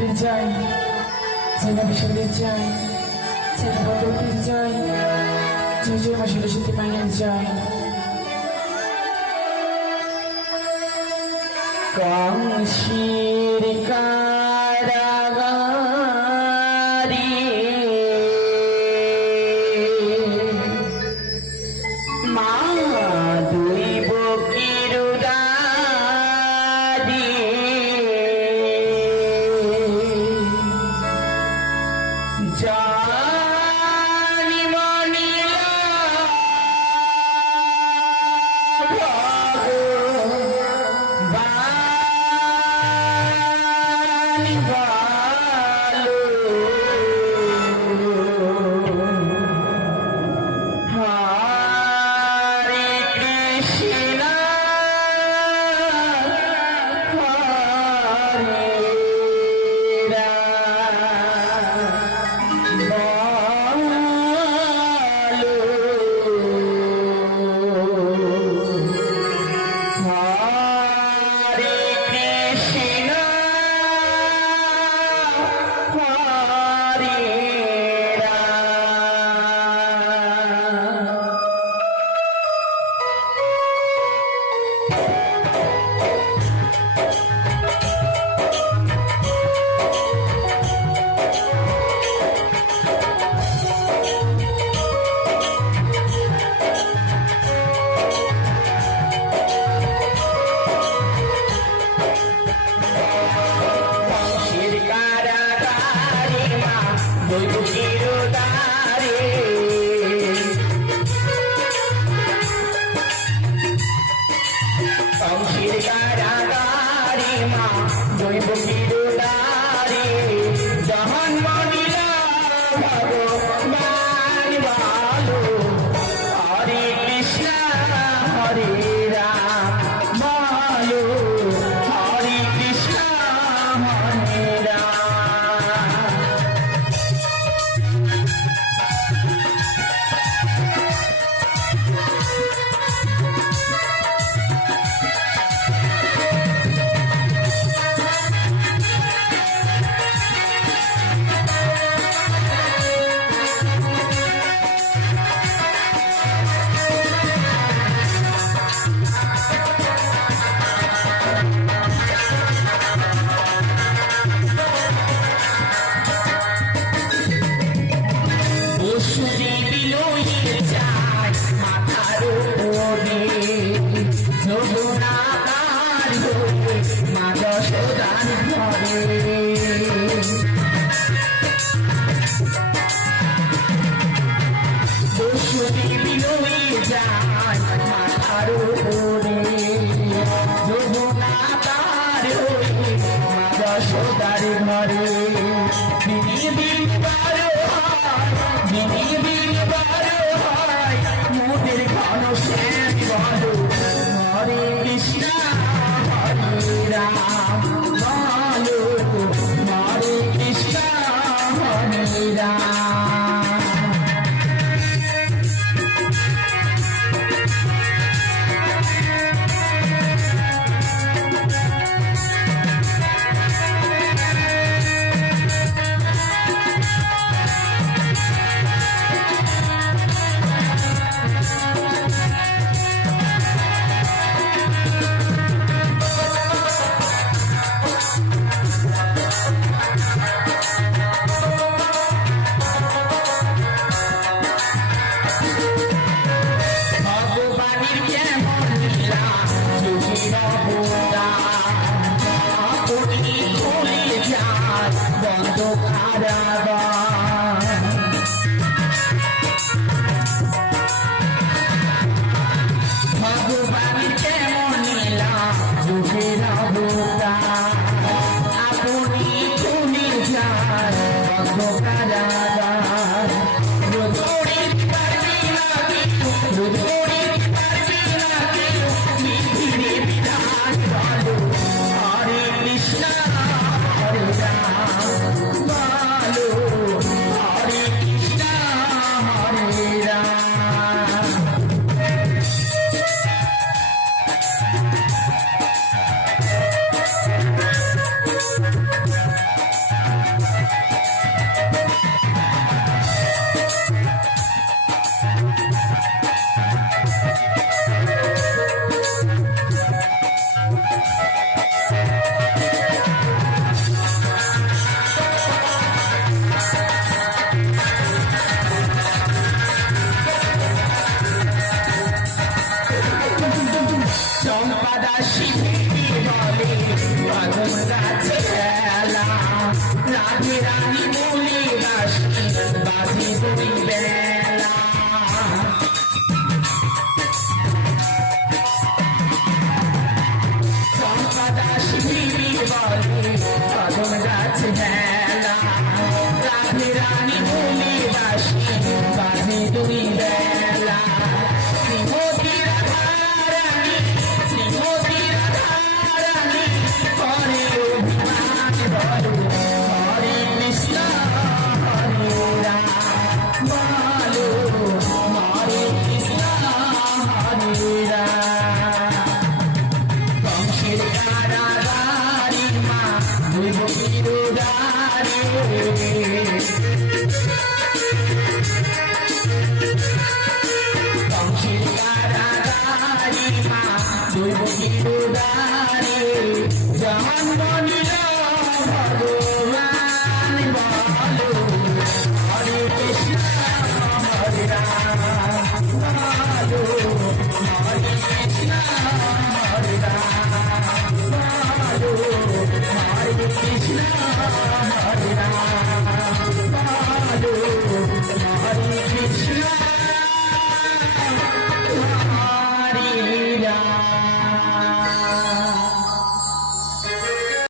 ফিরে যাই, যেভাবে ফিরে যাই, যেভাবে ফিরে যাই, যে যে আসলে সাথে পাইয়া যায়। কাশির কারাগারে মা দুই বকির উদারি জানি মনিলা ভগবানি ভালো হরে কৃষ্ণ হরে রাম বলো হরে কৃষ্ণ হরে রাম। কাশির কারাগারে মা দুই বকির উদারি কাশির কারাগারে মা দুই বকির উদারি জাহান মনিলা ভগবান ভালো হরে কৃষ্ণ হরে রাম বলো হরে কৃষ্ণ হরে রাম। বসুদেবী লইয়ে যায় মাথার উপরে যমুনাকার হয়ে মা যশোদার ঘরে বসুদেবী লইয়ে যায় মাথার উপরে যমুনাকার হয়ে মা যশোদার ঘরে দিদি দিন বারো দিদি দিন বারো হয় মোদের ঘন শেষ বলো হরে কৃষ্ণ হরে রাম বলো হরে কৃষ্ণ হরে রাম। ভগবানের কেমন লীলা যোগীর অবতার আপনি খুলে যান বন্ধ কারাগার ভগবানের কেমন লীলা যোগীর অবতার আপনি খুলে যান বন্ধ কারাগার রোধ করিতে পারবি না কেউ রোধ করিতে পারবি না কেউ পৃথিবী বিধান বলো হরে কৃষ্ণ হরে রাম বলো হরে কৃষ্ণ হরে রাম। রাধে রানী বলে দাসী বাজে দুই বেলা চম্পা দাসী বিবি বলে কদম গাছ বেলা রাধে রানী বলে দাসী বাজে দুই বেলা শ্রীমতী রাধা রানী শ্রীমতী রাধা রানী হরে অভিমান বলো হরে কৃষ্ণ হরে রাম বলো হরে কৃষ্ণ হরে রাম কংসের কারাগারি মা দৈবকীর দ্বারে কংসের কারাগারি মা দৈবকীর দ্বারে জন্ম নিল ভগবান বলো হরে কৃষ্ণ হরে রাম বলো হরে কৃষ্ণ হরে রাম বলো হরে কৃষ্ণ হরে রাম বলো